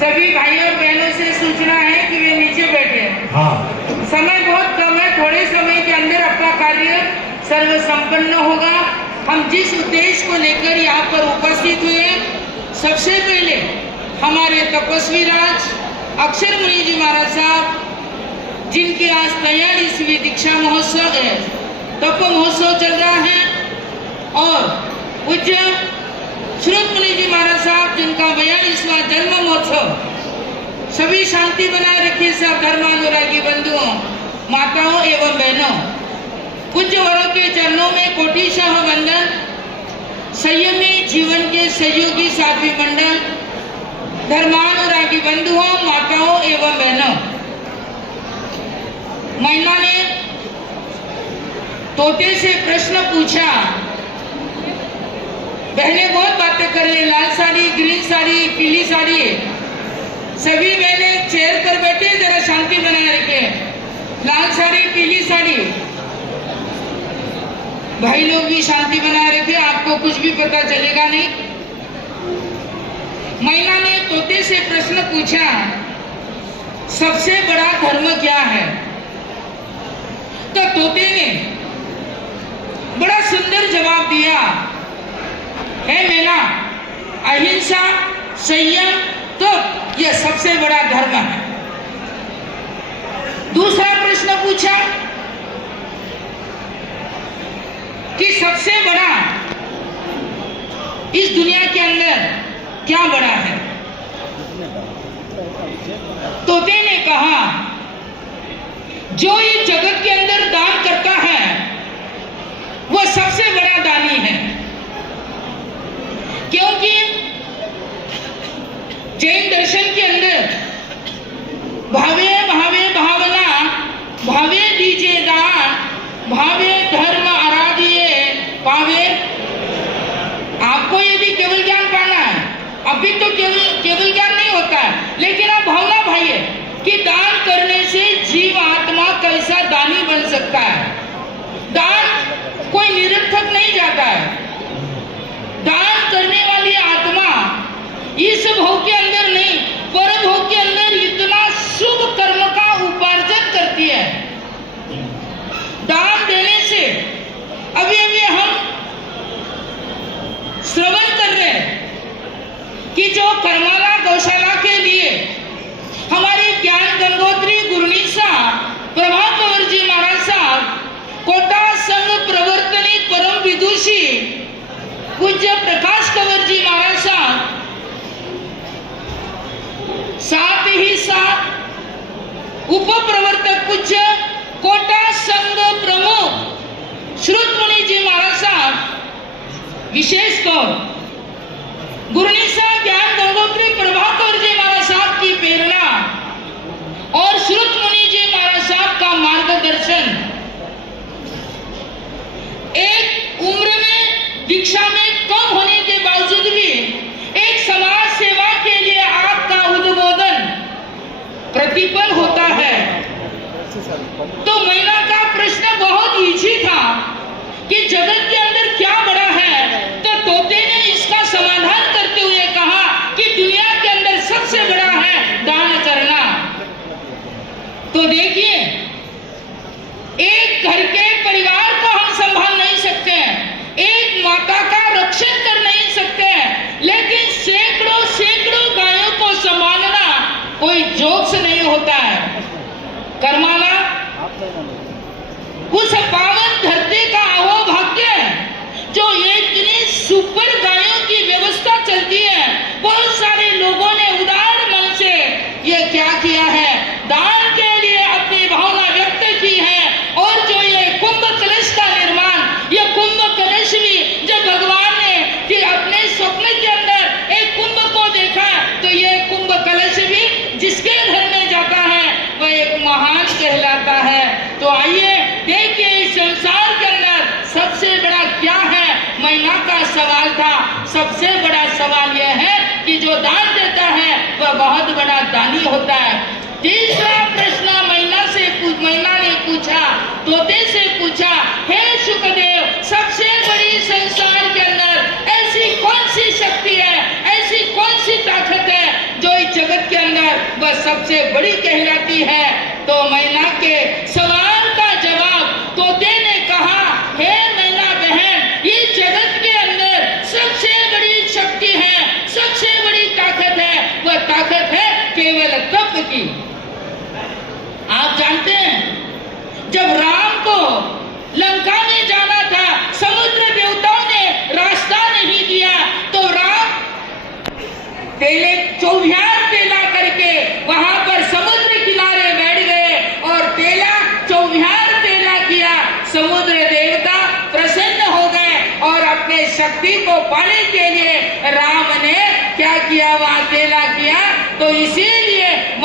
सभी भाइयों और बहनों से सूचना है कि वे नीचे बैठे हैं। हाँ, समय बहुत कम है, थोड़े समय के अंदर अपना कार्य सर्व संपन्न होगा। हम जिस उद्देश्य को लेकर यहाँ पर उपस्थित हुए, सबसे पहले हमारे तपस्वी राज अक्षर मुनि जी महाराज साहब, जिनके आज 43वीं दीक्षा महोत्सव है, तप महोत्सव चल रहा है, और पूज्य श्रुत मुनि जी महाराज साहब, जिनका 42वां जन्म महोत्सव। सभी शांति बनाए रखिए सब धर्मानुरागी बंधुओं, माताओं एवं बहनों। पूज्य वरों के चरणों में कोटिशः वंदन। संयमी जीवन के सहयोगी साध्वी मंडल, धर्मानुरागी बंधुओं, माताओं एवं बहनों। महिला ने तोते से प्रश्न पूछा। बहनें बहुत बातें कर रही, लाल साड़ी, ग्रीन साड़ी, पीली साड़ी। सभी बहनें चेयर पर बैठे, जरा शांति बनाए रखें। लाल साड़ी, पीली साड़ी, भाई लोग भी शांति बनाए रखें, आपको कुछ भी पता चलेगा नहीं। महिला ने तोते से प्रश्न पूछा, सबसे बड़ा धर्म क्या है? तो तोते ने बड़ा सुंदर जवाब दिया, है मैना, अहिंसा, संयम, तो यह सबसे बड़ा धर्म है। दूसरा प्रश्न पूछा कि सबसे बड़ा इस दुनिया के अंदर क्या बड़ा है? तोते ने कहा, जो इस जगत के अंदर दान करता है वह सबसे बड़ा दानी है। क्योंकि जैन दर्शन के अंदर भावे भावे भावना, भावे दीजे दान, भावे धर्म आराध्य पावे। आपको यदि केवल ज्ञान पाना है, अभी तो केवल ज्ञान नहीं होता है, लेकिन आप भावना भाइये कि दान करने से जीव आत्मा कैसा दानी बन सकता है। दान कोई निरर्थक नहीं जाता है। दान करने वाली आत्मा इस भोग के अंदर नहीं, पर भोग के अंदर इतना शुभ कर्म का उपार्जन करती है। दान देने से अभी अभी हम श्रवण कर रहे हैं कि जो कर्माला गौशाला के लिए हमारे ज्ञान गंगोत्री गुरुनीसा प्रभात कंवर जी महाराज साहब, कोटा संघ प्रवर्तनी परम विदुषी पूज्य प्रकाश कंवर जी महाराज साहब, साथ ही साथ उप प्रवर्तक पूज्य कोटा संघ प्रमुख श्रुत मुनि जी महाराज साहब, विशेष तौर गुरुनीसा ज्ञान गंगोत्री प्रभात कंवर जी महाराज साहब की प्रेरणा और श्रुत मुनि जी महाराज साहब का मार्गदर्शन, एक उम्र में दीक्षा में कम होने के बावजूद भी एक समाज सेवा के लिए आपका उद्बोधन प्रतिफल होता है। तो महिला का प्रश्न बहुत इजी था कि जगत के अंदर क्या बड़ा है, तो तोते ने इसका समाधान करते हुए कहा कि दुनिया के अंदर सबसे बड़ा है दान करना। तो देखिए, एक घर के परिवार को हम संभाल नहीं सकते हैं, एक माता का रक्षण कर नहीं सकते हैं, लेकिन सैकड़ों सैकड़ों गायों को संभालना कोई जोक्स नहीं होता है। कर्माला उस पावन धरती का अहोभाग्य है जो इतनी सुपर गायों की व्यवस्था चलती है। बहुत सारे लोगों ने उदार मन से ये क्या किया है, दान के लिए अपनी भावना व्यक्त की है। और जो ये कुंभ कलश का निर्माण, ये कुंभ कलश भी जब भगवान ने कि अपने स्वप्न के अंदर एक कुंभ को देखा, तो ये कुंभ कलश भी जिसके घर में जाता है वह एक महान कहलाता है। तो आइए देखिए, इस संसार के अंदर सबसे बड़ा क्या है, महिला का सवाल था। सबसे बड़ा सवाल यह है कि जो दान देता है वह बहुत बड़ा दानी होता है। तीसरा प्रश्न महिला ने पूछा, तोते से पूछा, हे शुकदेव, सबसे बड़ी संसार के अंदर ऐसी कौन सी शक्ति है, ऐसी कौन सी ताकत है जो इस जगत के वह सबसे बड़ी कहलाती है। तो मैना के सवाल का जवाब तोते ने कहा, हे मैना बहन, ये जगत के अंदर सबसे बड़ी शक्ति है, सबसे बड़ी ताकत है, वह ताकत है केवल तप की। आप जानते हैं जब राम को लंका में जाना था, समुद्र देवताओं ने रास्ता नहीं दिया, तो राम तेले चौभियार तेला करके वहां पर समुद्र किनारे बैठ गए और तेला चौभियार तेला किया। समुद्र देवता प्रसन्न हो गए और अपने शक्ति को पाने के लिए राम ने क्या किया, वहां तेला किया। तो इसीलिए